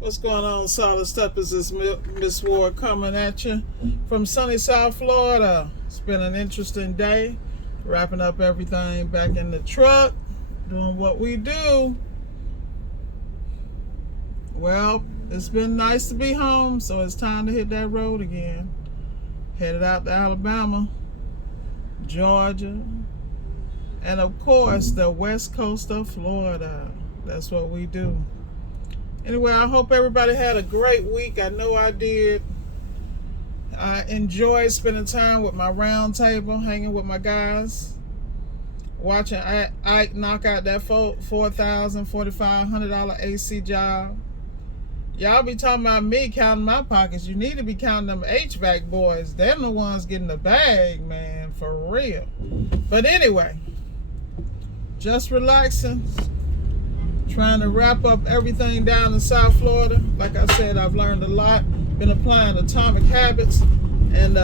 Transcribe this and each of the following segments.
What's going on, Solid Steppers? This is Miss Ward coming at you from sunny South Florida. It's been an interesting day. Wrapping up everything back in the truck, doing what we do. Well, it's been nice to be home, so it's time to hit that road again. Headed out to Alabama, Georgia, and of course, the west coast of Florida. That's what we do. Anyway, I hope everybody had a great week. I know I did. I enjoyed spending time with my round table, hanging with my guys, watching Ike knock out that $4,000, $4,500 AC job. Y'all be talking about me counting my pockets. You need to be counting them HVAC boys. They're the ones getting the bag, man, for real. But anyway, just relaxing. Trying to wrap up everything down in South Florida. Like I said, I've learned a lot. Been applying atomic habits and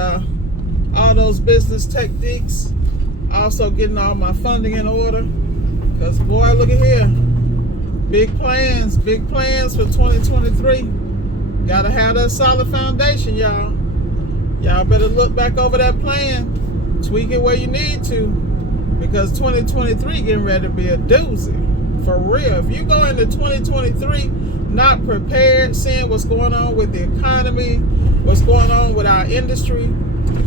all those business techniques. Also getting all my funding in order. Because boy, look at here. Big plans for 2023. Gotta have that solid foundation, y'all. Y'all better look back over that plan. Tweak it where you need to. Because 2023 getting ready to be a doozy. For real, if you go into 2023 not prepared, seeing what's going on with the economy, what's going on with our industry,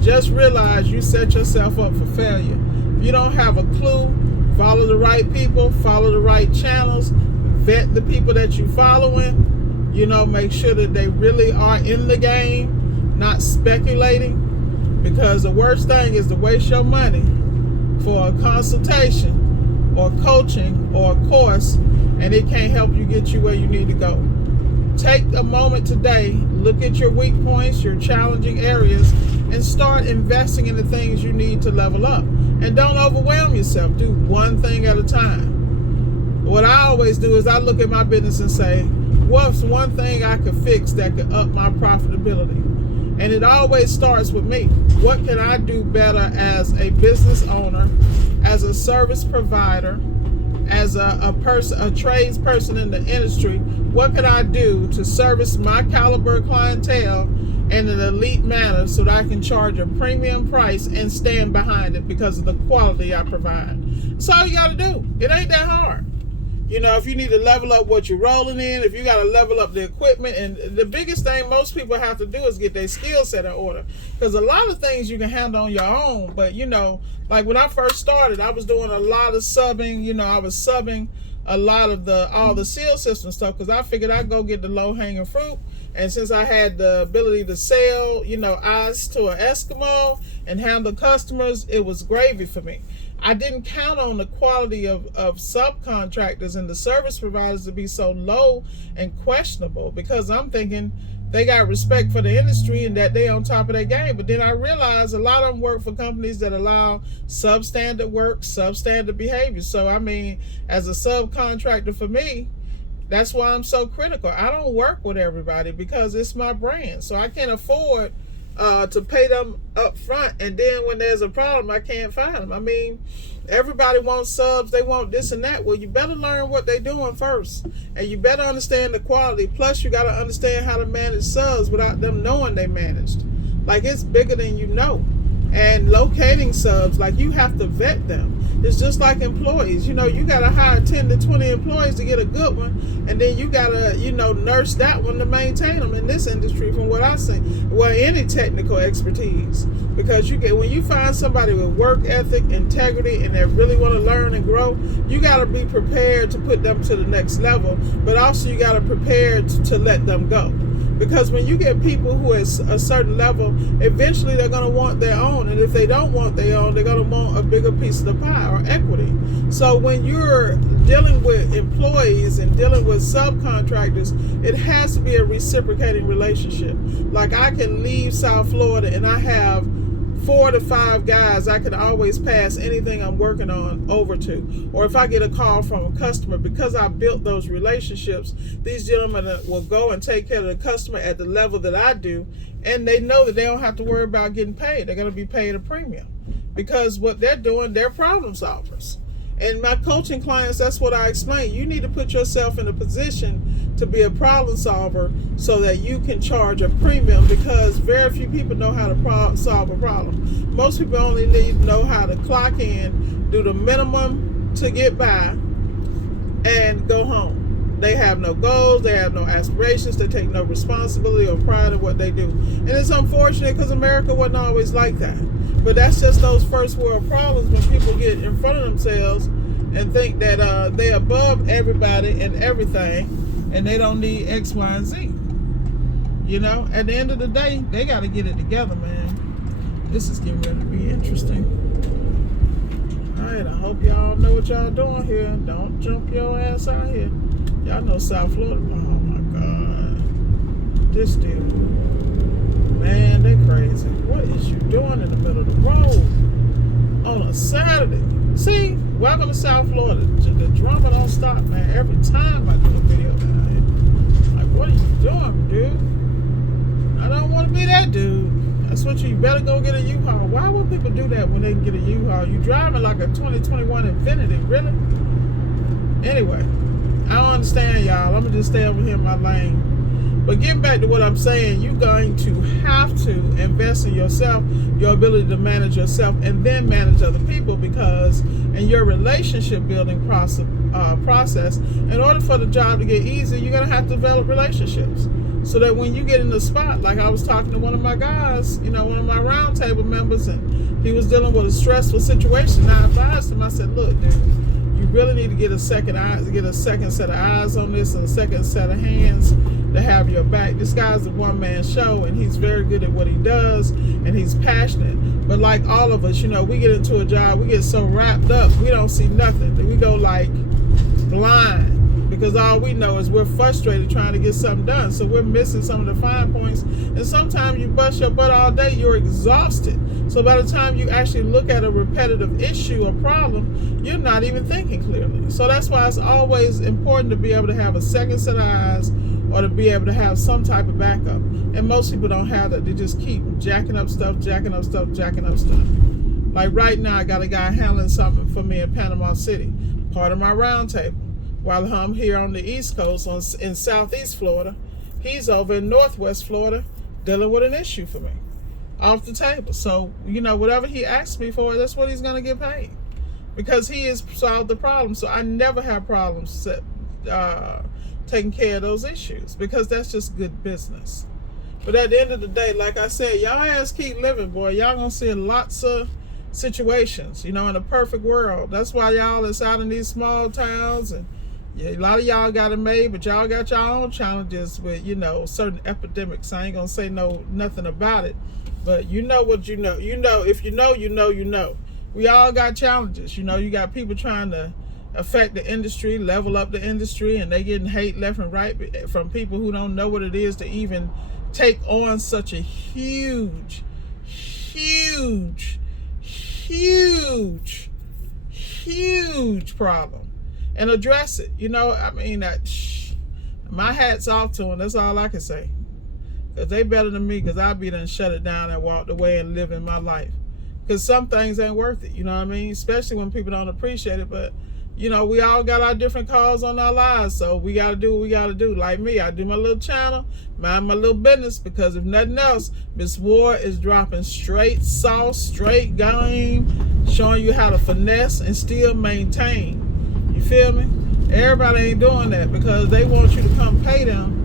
just realize you set yourself up for failure. If you don't have a clue, follow the right people, follow the right channels, vet the people that you're following, make sure that they really are in the game, not speculating, because the worst thing is to waste your money for a consultation or coaching or a course, and it can't help you get you where you need to go. Take a moment today, look at your weak points, your challenging areas, and start investing in the things you need to level up. And don't overwhelm yourself. Do one thing at a time. What I always do is I look at my business and say, what's one thing I could fix that could up my profitability? And it always starts with me. What can I do better as a business owner, as a service provider, as a tradesperson in the industry? What can I do to service my caliber clientele in an elite manner so that I can charge a premium price and stand behind it because of the quality I provide? That's all you got to do. It ain't that hard. If you need to level up what you're rolling in, if you got to level up the equipment, and the biggest thing most people have to do is get their skill set in order. Because a lot of things you can handle on your own, but like when I first started, I was doing a lot of subbing. I was subbing a lot of all the seal system stuff because I figured I'd go get the low hanging fruit. And since I had the ability to sell, ice to an Eskimo and handle customers, it was gravy for me. I didn't count on the quality of subcontractors and the service providers to be so low and questionable, because I'm thinking they got respect for the industry and that they on top of their game. But then I realized a lot of them work for companies that allow substandard work, substandard behavior. So, as a subcontractor for me, that's why I'm so critical. I don't work with everybody because it's my brand. So I can't afford to pay them up front, and then when there's a problem, I can't find them. Everybody wants subs, they want this and that. Well, you better learn what they're doing first, and you better understand the quality. Plus, you got to understand how to manage subs without them knowing they managed. Like, it's bigger than you know. And locating subs, like, you have to vet them. It's just like employees. You got to hire 10 to 20 employees to get a good one, and then you got to, nurse that one to maintain them in this industry, from what I see. Well, any technical expertise. Because when you find somebody with work ethic, integrity, and they really want to learn and grow, you got to be prepared to put them to the next level, but also you got to prepare to let them go. Because when you get people who at a certain level, eventually they're going to want their own. And if they don't want their own, they're going to want a bigger piece of the pie or equity. So when you're dealing with employees and dealing with subcontractors, it has to be a reciprocating relationship. Like, I can leave South Florida and I have 4 to 5 guys I can always pass anything I'm working on over to. Or if I get a call from a customer, because I built those relationships, these gentlemen will go and take care of the customer at the level that I do, and they know that they don't have to worry about getting paid. They're going to be paid a premium because what they're doing, they're problem solvers. And my coaching clients, that's what I explain. You need to put yourself in a position to be a problem solver so that you can charge a premium, because very few people know how to solve a problem. Most people only need to know how to clock in, do the minimum to get by, and go home. They have no goals, they have no aspirations, they take no responsibility or pride in what they do. And it's unfortunate because America wasn't always like that. But that's just those first world problems when people get in front of themselves and think that they're above everybody and everything, and they don't need X, Y, and Z. You know, at the end of the day, they got to get it together, man. This is getting ready to be interesting. All right, I hope y'all know what y'all doing here. Don't jump your ass out here. Y'all know South Florida. Oh my God. This dude. Man, they crazy. What is you doing in the middle of the road on a Saturday? See, welcome to South Florida. The drama don't stop, man. Every time I do a video down here. Like, what are you doing, dude? I don't want to be that dude. That's what you better go get a U-Haul. Why would people do that when they can get a U-Haul? You driving like a 2021 Infiniti, really? Anyway, I don't understand, y'all. I'm going to just stay over here in my lane. But getting back to what I'm saying, you're going to have to invest in yourself, your ability to manage yourself, and then manage other people, because in your relationship building process, in order for the job to get easy, you're going to have to develop relationships. So that when you get in the spot, like I was talking to one of my guys, you know, one of my roundtable members, and he was dealing with a stressful situation. I advised him, I said, look, dude, you really need to get a second set of eyes on this and a second set of hands to have your back. This guy's a one-man show, and he's very good at what he does, and he's passionate. But like all of us, you know, we get into a job, we get so wrapped up, we don't see nothing. We go like blind, because all we know is we're frustrated trying to get something done. So we're missing some of the fine points. And sometimes you bust your butt all day, you're exhausted. So by the time you actually look at a repetitive issue or problem, you're not even thinking clearly. So that's why it's always important to be able to have a second set of eyes, or to be able to have some type of backup. And most people don't have that. They just keep jacking up stuff. Like right now, I got a guy handling something for me in Panama City, part of my roundtable. While I'm here on the East Coast, in Southeast Florida, he's over in Northwest Florida dealing with an issue for me, off the table. So, you know, whatever he asks me for, that's what he's going to get paid, because he has solved the problem. So I never have problems taking care of those issues, because that's just good business. But at the end of the day, like I said, y'all ass keep living, boy. Y'all gonna see lots of situations, you know, in a perfect world. That's why y'all is out in these small towns, and yeah, a lot of y'all got it made, but y'all got your own challenges with, you know, certain epidemics. I ain't gonna say nothing about it, but you know what you know. You know, if you know, you know, you know. We all got challenges. You know, you got people trying to affect the industry, level up the industry, and they getting hate left and right from people who don't know what it is to even take on such a huge problem and address it. You know, I mean, my hat's off to them. That's all I can say, because they better than me, because I be done shut it down and walked away and living my life, because some things ain't worth it. You know what I mean? Especially when people don't appreciate it. But you know, we all got our different calls on our lives, so we got to do what we got to do. Like me, I do my little channel, mind my little business, because if nothing else, Miss Ward is dropping straight sauce, straight game, showing you how to finesse and still maintain. You feel me? Everybody ain't doing that, because they want you to come pay them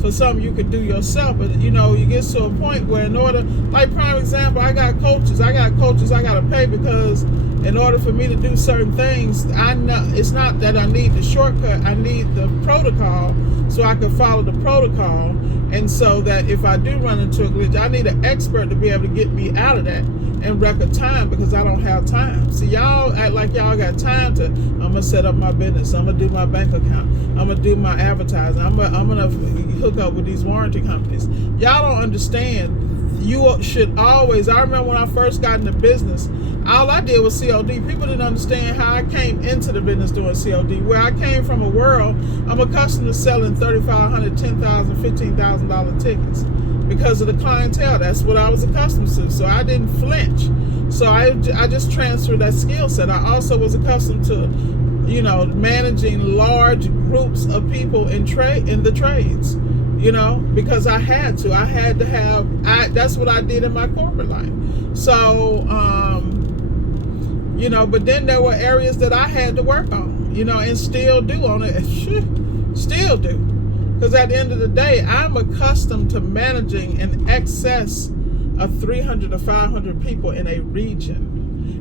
for something you could do yourself. But you know, you get to a point where, in order, like prime example, I got coaches I got to pay, because in order for me to do certain things, I know it's not that I need the shortcut, I need the protocol, so I can follow the protocol. And so that if I do run into a glitch, I need an expert to be able to get me out of that in record time, because I don't have time. See, y'all act like y'all got time to, I'm gonna set up my business, I'm gonna do my bank account, I'm gonna do my advertising, I'm gonna hook up with these warranty companies. Y'all don't understand. You should always, I remember when I first got into business, all I did was COD. People didn't understand how I came into the business doing COD. Where I came from a world, I'm accustomed to selling $3,500, $10,000, $15,000 tickets because of the clientele. That's what I was accustomed to. So I didn't flinch. So I just transferred that skill set. I also was accustomed to you know, managing large groups of people in the trades, you know, because I had to have, that's what I did in my corporate life. So, you know, but then there were areas that I had to work on, you know, and still do on it, still do. Because at the end of the day, I'm accustomed to managing in excess of 300 to 500 people in a region,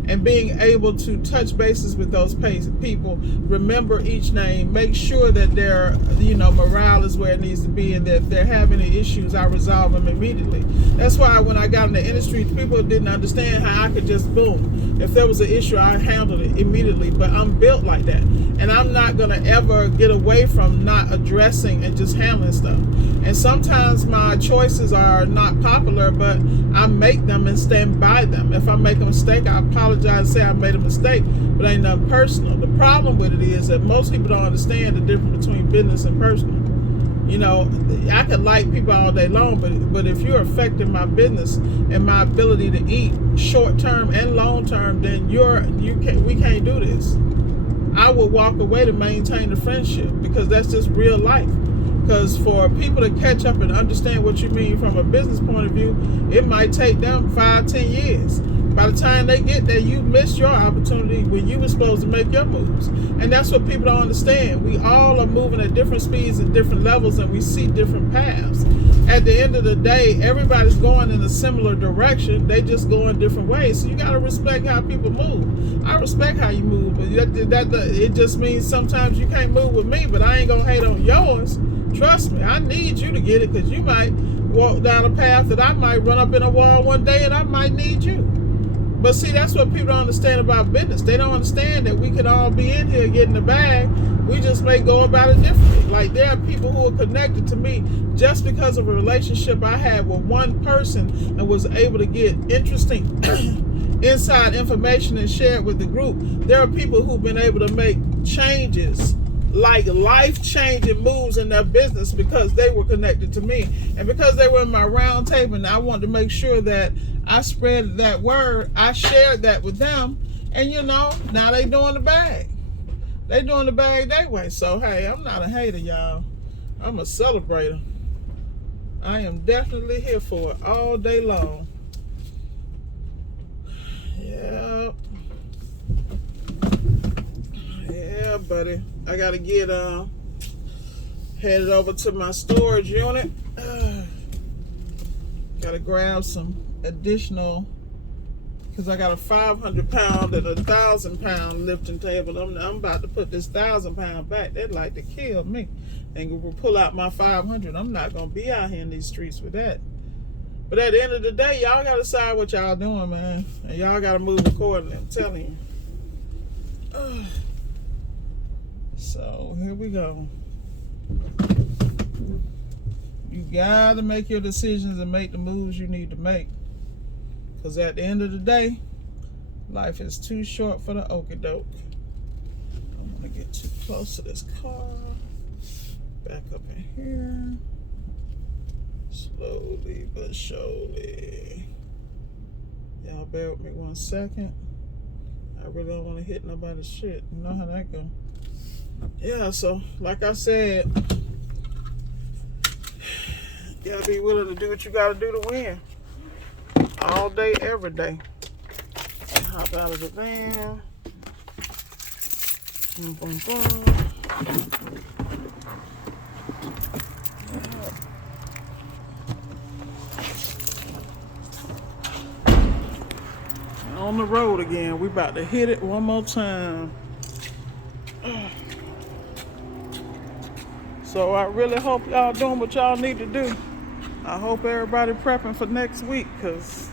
and being able to touch bases with those people, remember each name, make sure that their, you know, morale is where it needs to be, and that if they're having any issues, I resolve them immediately. That's why when I got in the industry, people didn't understand how I could just boom. If there was an issue, I handled it immediately. But I'm built like that, and I'm not gonna ever get away from not addressing and just handling stuff. And sometimes my choices are not popular, but I make them and stand by them. If I make a mistake, I apologize and say I made a mistake, but ain't nothing personal. The problem with it is that most people don't understand the difference between business and personal. You know, I could like people all day long, but if you're affecting my business and my ability to eat short term and long term, then we can't do this. I will walk away to maintain the friendship, because that's just real life. Because for people to catch up and understand what you mean from a business point of view, it might take them 5-10 years. By the time they get there, you missed your opportunity when you were supposed to make your moves. And that's what people don't understand. We all are moving at different speeds and different levels, and we see different paths. At the end of the day, everybody's going in a similar direction. They just go in different ways. So you got to respect how people move. I respect how you move, but it just means sometimes you can't move with me, but I ain't going to hate on yours. Trust me, I need you to get it, because you might walk down a path that I might run up in a wall one day, and I might need you. But see, that's what people don't understand about business. They don't understand that we can all be in here getting the bag. We just may go about it differently. Like, there are people who are connected to me just because of a relationship I had with one person and was able to get interesting inside information and share it with the group. There are people who've been able to make changes, like life-changing moves in their business, because they were connected to me, and because they were in my round table, and I wanted to make sure that I spread that word. I shared that with them, and you know, now they doing the bag. They doing the bag their way. So hey, I'm not a hater, y'all. I'm a celebrator. I am definitely here for it all day long. Yep. Yeah, buddy. I gotta get headed over to my storage unit. Gotta grab some additional, because I got a 500-pound and a 1,000-pound lifting table. I'm about to put this 1,000-pound back. They'd like to kill me. And we'll pull out my 500. I'm not gonna be out here in these streets with that. But at the end of the day, y'all gotta decide what y'all doing, man. And y'all gotta move accordingly. I'm telling you. So here we go. You gotta make your decisions and make the moves you need to make. Because at the end of the day, life is too short for the okie doke. I don't want to get too close to this car. Back up in here. Slowly but surely. Y'all bear with me 1 second. I really don't want to hit nobody's shit. You know how that go. Yeah, so like I said, you gotta be willing to do what you gotta do to win. All day, every day. Hop out of the van. Boom, boom, boom. On the road again. We about to hit it one more time. So I really hope y'all doing what y'all need to do. I hope everybody prepping for next week, because